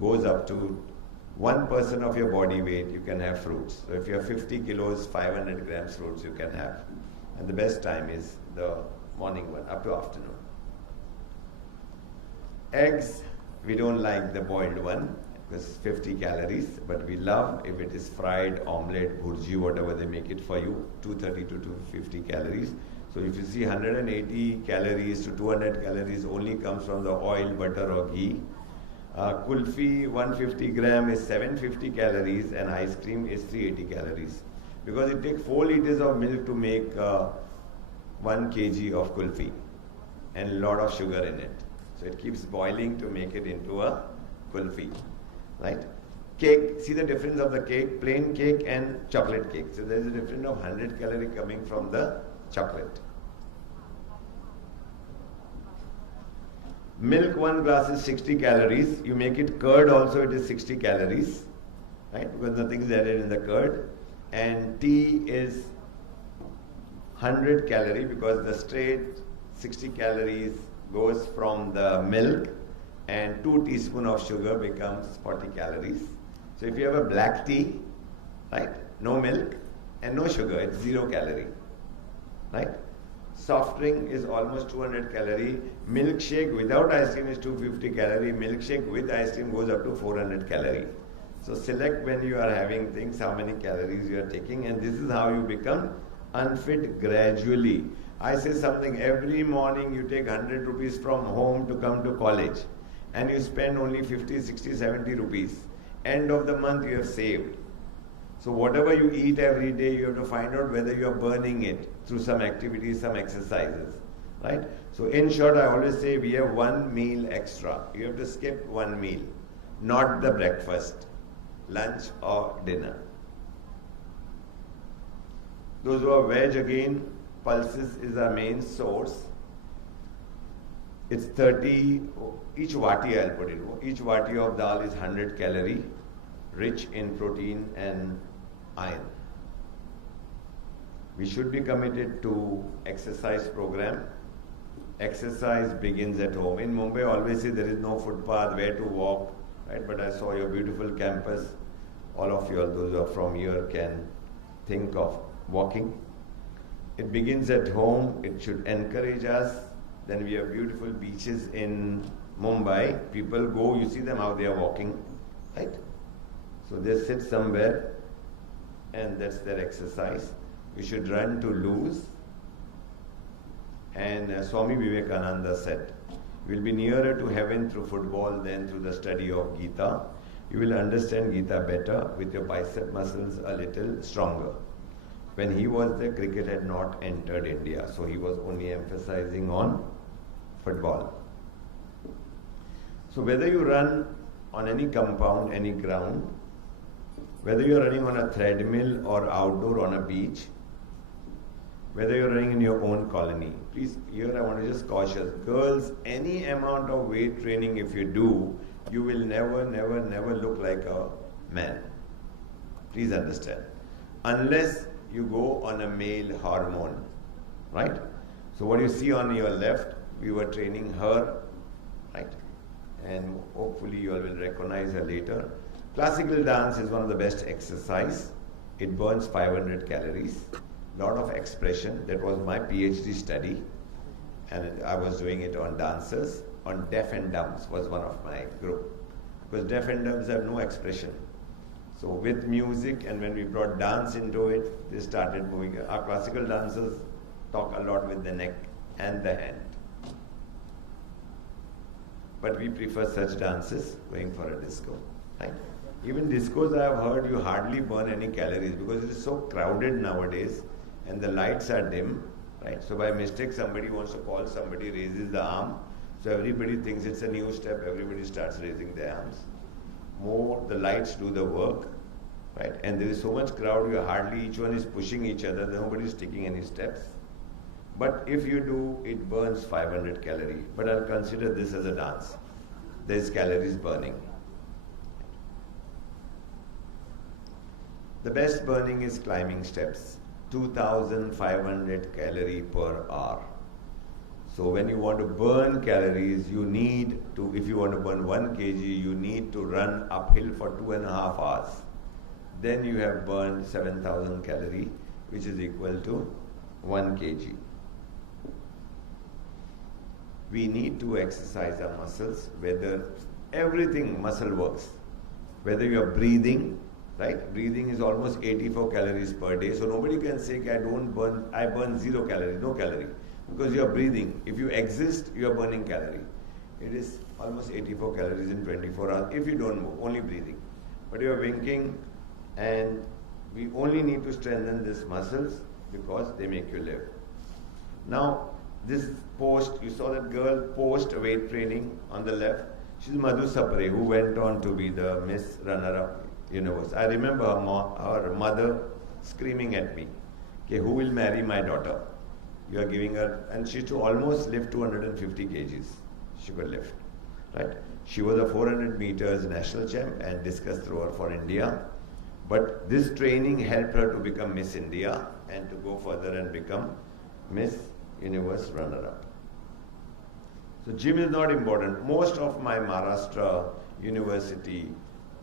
goes up to 1% of your body weight, you can have fruits. So if you have 50 kilos, 500 grams fruits you can have. And the best time is the morning one, up to afternoon. Eggs, we don't like the boiled one, because 50 calories, but we love if it is fried, omelette, bhurji, whatever they make it for you, 230 to 250 calories. So if you see 180 calories to 200 calories only comes from the oil, butter or ghee. Kulfi 150 gram is 750 calories and ice cream is 380 calories. Because it takes 4 liters of milk to make 1 kg of kulfi and a lot of sugar in it. So it keeps boiling to make it into a kulfi. Right? Cake, see the difference of the cake, plain cake and chocolate cake. So there is a difference of 100 calorie coming from the chocolate. Milk, 1 glass is 60 calories. You make it curd also, it is 60 calories. Right? Because nothing is added in the curd. And tea is 100 calorie because the straight 60 calories goes from the milk and 2 teaspoons of sugar becomes 40 calories. So if you have a black tea, right, no milk and no sugar, it's 0 calorie. Right? Soft drink is almost 200 calorie. Milkshake without ice cream is 250 calorie. Milkshake with ice cream goes up to 400 calorie. So select when you are having things, how many calories you are taking, and this is how you become unfit gradually. I say something, every morning you take 100 rupees from home to come to college, and you spend only 50, 60, 70 rupees. End of the month you have saved. So whatever you eat every day, you have to find out whether you are burning it through some activities, some exercises, right? So in short, I always say we have one meal extra. You have to skip one meal, not the breakfast, lunch or dinner. Those who are veg, again, pulses is our main source. It's 30, each vati I'll put it, each vati of dal is 100 calorie, rich in protein and iron. We should be committed to exercise program. Exercise begins at home. In Mumbai, always say there is no footpath, where to walk, right? But I saw your beautiful campus. All of you, those who are from here, can think of walking. It begins at home. It should encourage us. Then we have beautiful beaches in Mumbai. People go, you see them how they are walking, right? So they sit somewhere and that's their exercise. We should run to lose. And Swami Vivekananda said, you will be nearer to heaven through football than through the study of Gita. You will understand Gita better with your bicep muscles a little stronger. When he was there, cricket had not entered India, so he was only emphasizing on football. So whether you run on any compound, any ground, whether you are running on a treadmill or outdoor on a beach, whether you are running in your own colony, please, here I want to just caution girls, any amount of weight training if you do, you will never look like a man. Please understand. Unless you go on a male hormone, right? So what you see on your left, we were training her, right? And hopefully you all will recognize her later. Classical dance is one of the best exercise. It burns 500 calories. Lot of expression. That was my PhD study. And I was doing it on dancers. On deaf and dumbs was one of my group. Because deaf and dumbs have no expression. So with music, and when we brought dance into it, they started moving. Our classical dancers talk a lot with the neck and the hand. But we prefer such dances going for a disco, right? Even discos, I have heard, you hardly burn any calories because it is so crowded nowadays and the lights are dim, right? So by mistake, somebody wants to call, somebody raises the arm. So everybody thinks it's a new step, everybody starts raising their arms. More, the lights do the work, right? And there is so much crowd, you hardly, each one is pushing each other, nobody is taking any steps. But if you do, it burns 500 calories. But I'll consider this as a dance. There is calories burning. The best burning is climbing steps. 2,500 calories per hour. So when you want to burn calories, you need to, if you want to burn 1 kg, you need to run uphill for 2.5 hours. Then you have burned 7,000 calories, which is equal to 1 kg. We need to exercise our muscles, whether everything muscle works. Whether you are breathing, right? Breathing is almost 84 calories per day. So nobody can say, I burn 0 calories, no calorie. Because you are breathing. If you exist, you are burning calorie. It is almost 84 calories in 24 hours if you don't move, only breathing. But you are winking, and we only need to strengthen these muscles because they make you live. Now, this post, you saw that girl post weight training on the left. She's Madhu Sapre, who went on to be the Miss Runner-Up Universe. I remember her mother screaming at me, okay, who will marry my daughter? You are giving her, and she used to almost lift 250 kgs. She could lift, right? She was a 400 meters national champ and discus thrower for India. But this training helped her to become Miss India and to go further and become Miss Universe runner-up. So gym is not important. Most of my Maharashtra university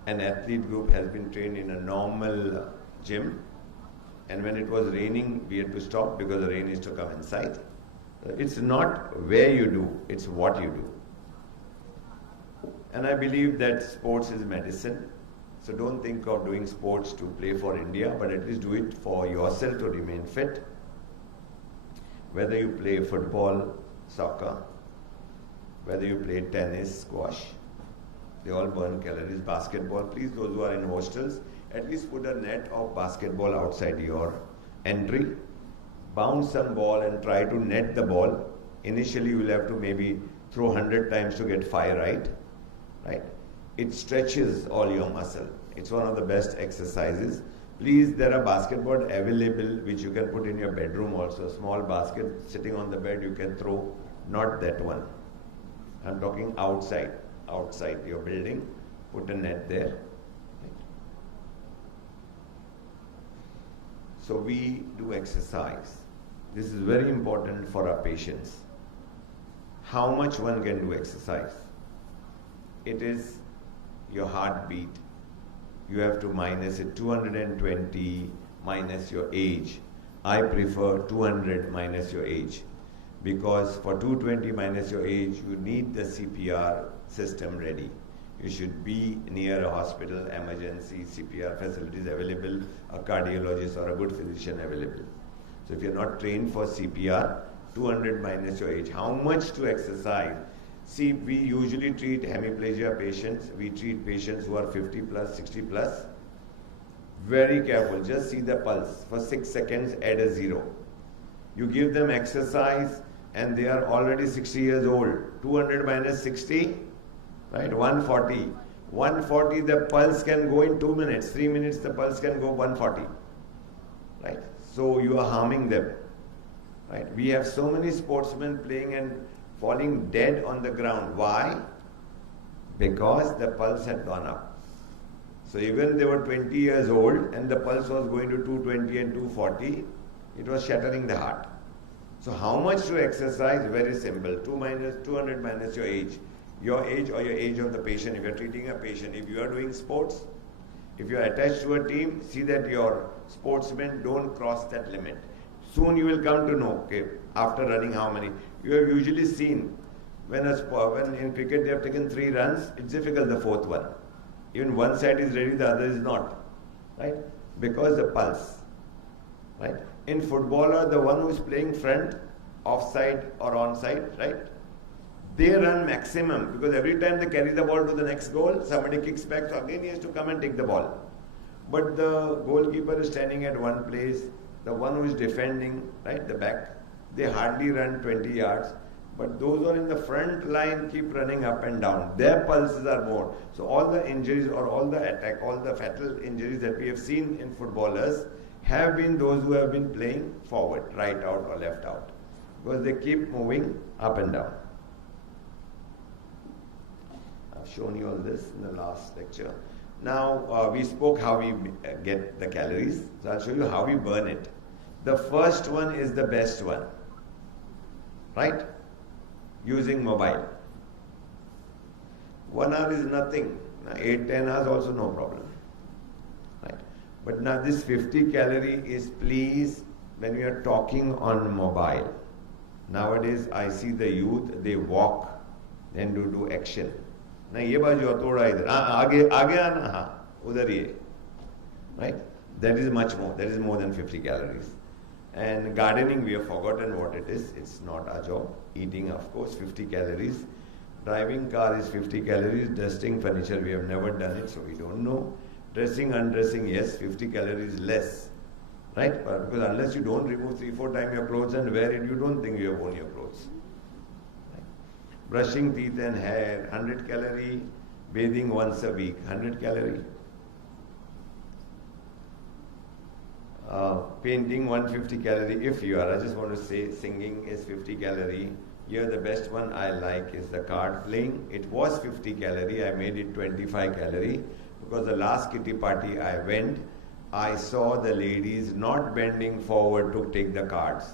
and athlete group has been trained in a normal gym. And when it was raining, we had to stop because the rain used to come inside. It's not where you do, it's what you do. And I believe that sports is medicine. So don't think of doing sports to play for India, but at least do it for yourself to remain fit. Whether you play football, soccer, whether you play tennis, squash, they all burn calories. Basketball, please, those who are in hostels, at least put a net of basketball outside your entry. Bounce some ball and try to net the ball. Initially, you will have to maybe throw 100 times to get 5 right? It stretches all your muscle. It's one of the best exercises. Please, there are basketball available which you can put in your bedroom also. A small basket sitting on the bed you can throw, not that one. I'm talking outside your building. Put a net there. So we do exercise. This is very important for our patients. How much one can do exercise? It is your heartbeat. You have to minus it 220 minus your age. I prefer 200 minus your age, because for 220 minus your age, you need the CPR system ready. You should be near a hospital, emergency, CPR facilities available, a cardiologist or a good physician available. So if you're not trained for CPR, 200 minus your age. How much to exercise? See, we usually treat hemiplegia patients. We treat patients who are 50 plus, 60 plus. Very careful, just see the pulse. For 6 seconds, add a 0. You give them exercise and they are already 60 years old. 200 minus 60, right? 140. 140, the pulse can go in 2 minutes. 3 minutes, the pulse can go 140, right? So you are harming them, right? We have so many sportsmen playing and falling dead on the ground. Why? Because the pulse had gone up. So even they were 20 years old and the pulse was going to 220 and 240, it was shattering the heart. So how much to exercise? Very simple. 200 minus your age or your age of the patient. If you're treating a patient, if you are doing sports, if you're attached to a team, see that your sportsmen don't cross that limit. Soon you will come to know, okay, after running how many. You have usually seen when in cricket they have taken 3 runs, it's difficult the 4th one. Even one side is ready, the other is not, right? Because the pulse, right? In footballer, the one who is playing front, offside or onside, right? They run maximum because every time they carry the ball to the next goal, somebody kicks back, so again he has to come and take the ball. But the goalkeeper is standing at one place, the one who is defending, right, the back, they hardly run 20 yards. But those who are in the front line keep running up and down. Their pulses are more. So all the injuries or all the attack, all the fatal injuries that we have seen in footballers have been those who have been playing forward, right out or left out. Because they keep moving up and down. I've shown you all this in the last lecture. Now we spoke how we get the calories. So I'll show you how we burn it. The first one is the best one, right? Using mobile. 1 hour is nothing. 8-10 hours also no problem, right? But now this 50 calorie is, please, when we are talking on mobile. Nowadays I see the youth, they walk, then do action. Na ye baaju thoda idhar, aage aana, ha, udhar ye, right? That is much more. That is more than 50 calories. And gardening, we have forgotten what it is. It's not our job. Eating, of course, 50 calories. Driving car is 50 calories. Dusting furniture, we have never done it, so we don't know. Dressing, undressing, yes, 50 calories less, right? Because unless you don't remove 3-4 times your clothes and wear it, you don't think you have worn your clothes. Right? Brushing teeth and hair, 100 calorie. Bathing once a week, 100 calorie. Painting 150 calorie if you are. I just want to say singing is 50 calorie. Here the best one I like is the card playing. It was 50 calorie. I made it 25 calorie because the last kitty party I went, I saw the ladies not bending forward to take the cards.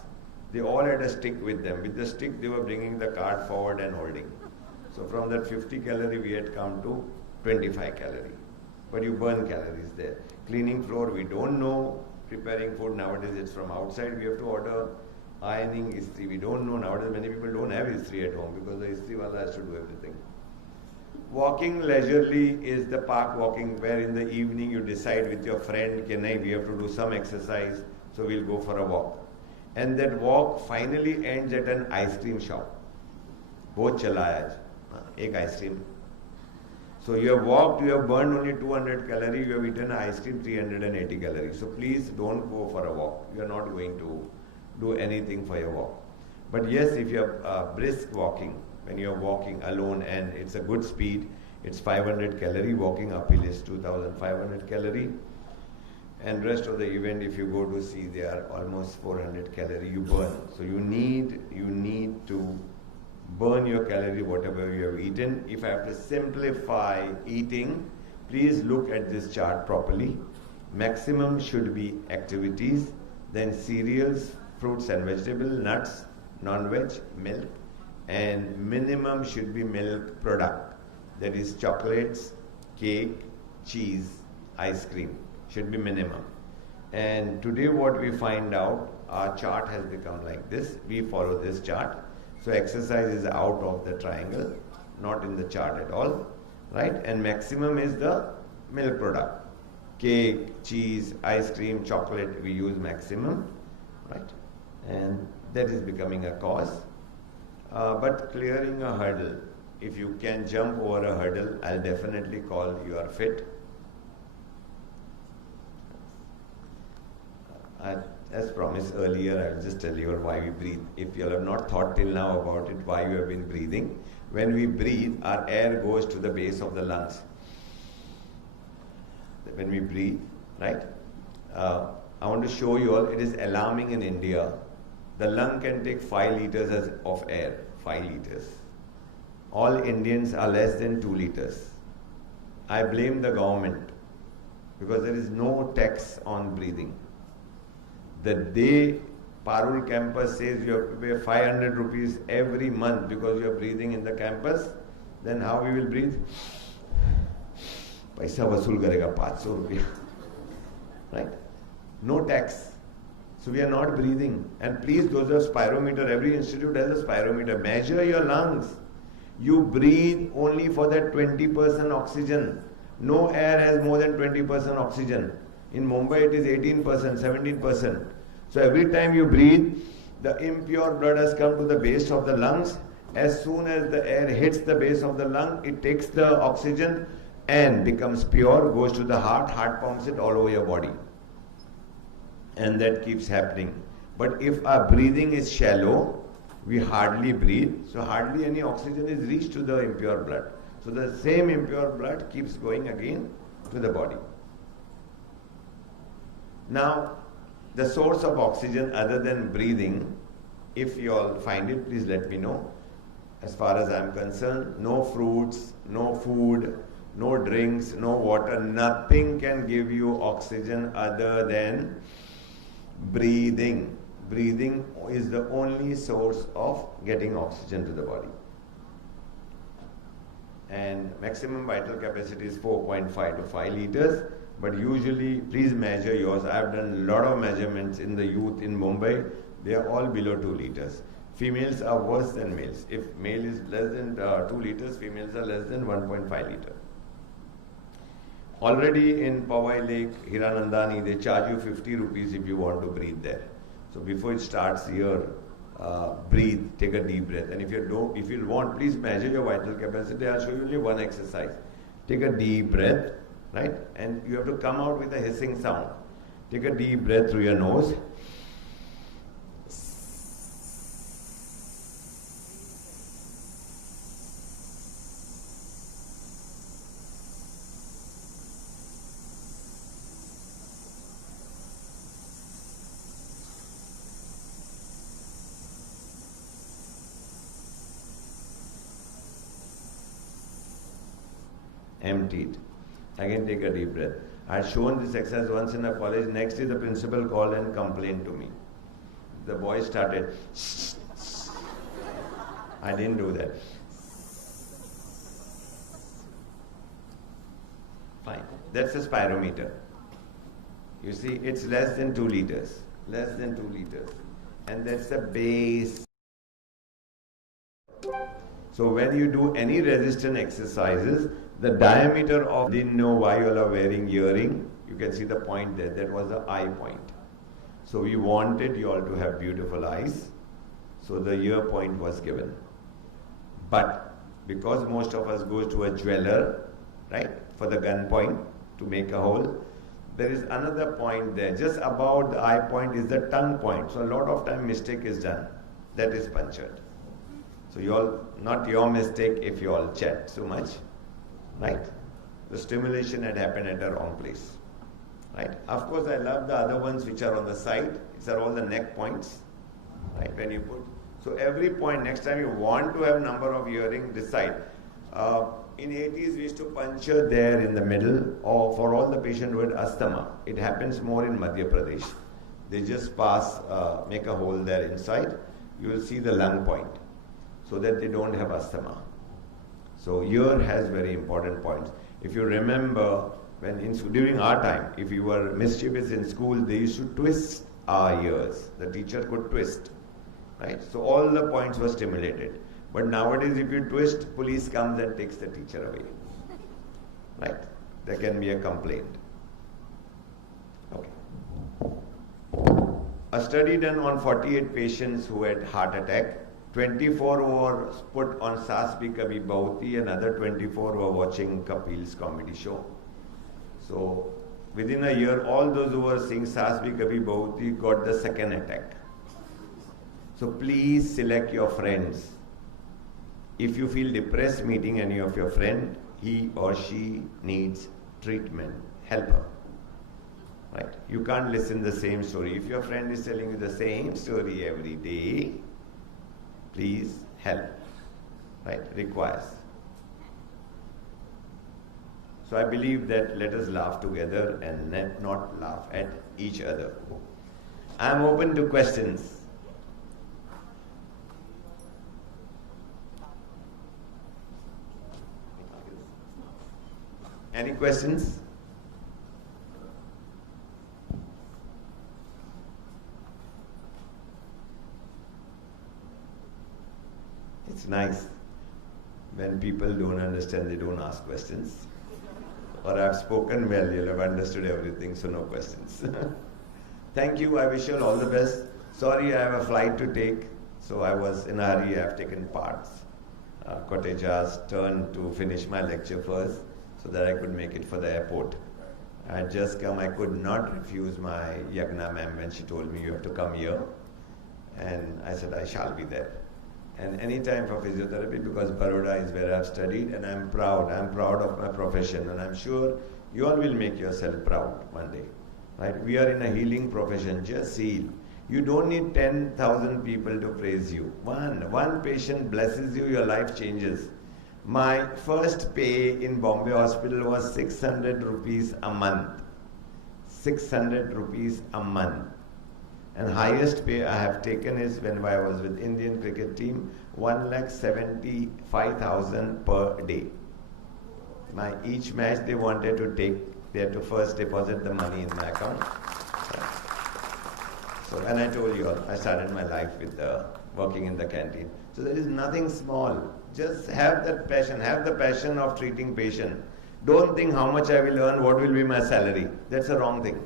They all had a stick with them. With the stick they were bringing the card forward and holding. So from that 50 calorie we had come to 25 calorie. But you burn calories there. Cleaning floor we don't know. Preparing food nowadays it's from outside. We have to order Ironing, istri. We don't know nowadays. Many people don't have istri at home because the istri wala has to do everything. Walking leisurely is the park walking where in the evening you decide with your friend, okay, we have to do some exercise, so we'll go for a walk. And that walk finally ends at an ice cream shop. Both chala aaj. Ek ice cream. So you have walked, you have burned only 200 calories, you have eaten ice cream 380 calories. So please don't go for a walk. You are not going to do anything for your walk. But yes, if you are brisk walking, when you are walking alone and it's a good speed, it's 500 calorie, walking uphill is 2500 calorie. And rest of the event, if you go to see, they are almost 400 calorie you burn. So you need to burn your calorie, whatever you have eaten. If I have to simplify eating, please look at this chart properly. Maximum should be activities, then cereals, fruits and vegetables, nuts, non-veg, milk, and minimum should be milk product. That is chocolates, cake, cheese, ice cream should be minimum. And today what we find out, our chart has become like this. We follow this chart. So exercise is out of the triangle, not in the chart at all, right? And maximum is the milk product. Cake, cheese, ice cream, chocolate, we use maximum, right? And that is becoming a cause. But clearing a hurdle, if you can jump over a hurdle, I'll definitely call you are fit. As promised earlier, I'll just tell you why we breathe. If you have not thought till now about it, why you have been breathing. When we breathe, our air goes to the base of the lungs. When we breathe, right? I want to show you all, it is alarming in India. The lung can take 5 liters of air, 5 liters. All Indians are less than 2 liters. I blame the government because there is no tax on breathing. The day Parul campus says you have to pay 500 rupees every month because you are breathing in the campus, then how we will breathe? Paisa vasool karega 500 rupees. Right? No tax. So we are not breathing. And please, those are spirometer. Every institute has a spirometer. Measure your lungs. You breathe only for that 20% oxygen. No air has more than 20% oxygen. In Mumbai it is 18%, 17%. So every time you breathe, the impure blood has come to the base of the lungs. As soon as the air hits the base of the lung, it takes the oxygen and becomes pure, goes to the heart pumps it all over your body. And that keeps happening. But if our breathing is shallow, we hardly breathe, so hardly any oxygen is reached to the impure blood. So the same impure blood keeps going again to the body. Now, the source of oxygen other than breathing, if you all find it, please let me know. As far as I am concerned, no fruits, no food, no drinks, no water, nothing can give you oxygen other than breathing. Breathing is the only source of getting oxygen to the body. And maximum vital capacity is 4.5 to 5 liters. But usually, please measure yours. I have done a lot of measurements in the youth in Mumbai. They are all below 2 liters. Females are worse than males. If male is less than 2 liters, females are less than 1.5 liter. Already in Powai Lake, Hiranandani, they charge you 50 rupees if you want to breathe there. So before it starts here, breathe, take a deep breath. And if you want, please measure your vital capacity. I'll show you only one exercise. Take a deep breath, right? And you have to come out with a hissing sound. Take a deep breath through your nose. Emptied. Again, take a deep breath. I had shown this exercise once in a college. Next day, the principal called and complained to me. The boy started. I didn't do that. Fine. That's a spirometer. You see, it's less than 2 liters. Less than 2 liters. and that's the base. So when you do any resistance exercises, the diameter of, didn't know why you all are wearing earring, you can see the point there, that was the eye point. So we wanted you all to have beautiful eyes, so the ear point was given. But because most of us goes to a jeweler, right, for the gun point to make a hole, there is another point there. Just above the eye point is the tongue point. So a lot of time mistake is done. That is punctured. So you all, not your mistake if you all chat so much, right? The stimulation had happened at the wrong place, right? Of course, I love the other ones which are on the side. These are all the neck points, right? When you put, so every point, next time you want to have number of earring, decide. In 80s, we used to puncture there in the middle, or for all the patients who had asthma. It happens more in Madhya Pradesh. They just pass, make a hole there inside. You will see the lung point, so that they don't have asthma. So ear has very important points. If you remember, when during our time, if you were mischievous in school, they used to twist our ears. The teacher could twist, right? So all the points were stimulated. But nowadays, if you twist, police comes and takes the teacher away, right? There can be a complaint. Okay. A study done on 48 patients who had heart attack. 24 were put on Saas Bhi Kabhi Bahuti, and other 24 were watching Kapil's comedy show. So within a year, all those who were seeing Saas Bhi Kabhi Bahuti got the second attack. So please select your friends. If you feel depressed meeting any of your friend, he or she needs treatment. Help her. Right? You can't listen the same story. If your friend is telling you the same story every day, please help. Right? Requires. So I believe that let us laugh together and not laugh at each other. I am open to questions. Any questions? It's nice when people don't understand, they don't ask questions. Or I've spoken well, you'll have understood everything, so no questions. Thank you, I wish you all the best. Sorry, I have a flight to take, so I was in a hurry, I have taken parts. Cottage's turn to finish my lecture first, so that I could make it for the airport. I had just come, I could not refuse my Yagna ma'am when she told me you have to come here. And I said, I shall be there. And any time for physiotherapy, because Baroda is where I've studied, and I'm proud of my profession, and I'm sure you all will make yourself proud one day. Right? We are in a healing profession, just heal. You don't need 10,000 people to praise you. One patient blesses you, your life changes. My first pay in Bombay hospital was 600 rupees a month. 600 rupees a month. And highest pay I have taken is when I was with Indian cricket team, 1,75,000 per day. Each match they wanted to take, they had to first deposit the money in my account. So, and I told you all, I started my life with working in the canteen. So there is nothing small. Just have that passion, have the passion of treating patient. Don't think how much I will earn, what will be my salary. That's a wrong thing.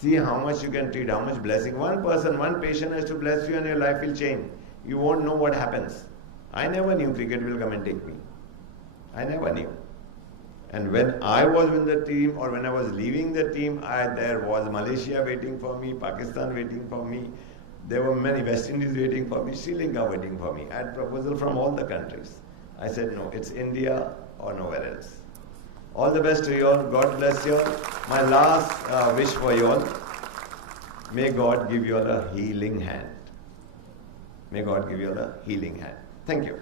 See how much you can treat, how much blessing. One person, one patient has to bless you and your life will change. You won't know what happens. I never knew cricket will come and take me. I never knew. And when I was in the team or when I was leaving the team, there was Malaysia waiting for me, Pakistan waiting for me. There were many, West Indies waiting for me, Sri Lanka waiting for me. I had proposal from all the countries. I said, no, it's India or nowhere else. All the best to you all. God bless you all. My last wish for you all, may God give you all a healing hand. May God give you all a healing hand. Thank you.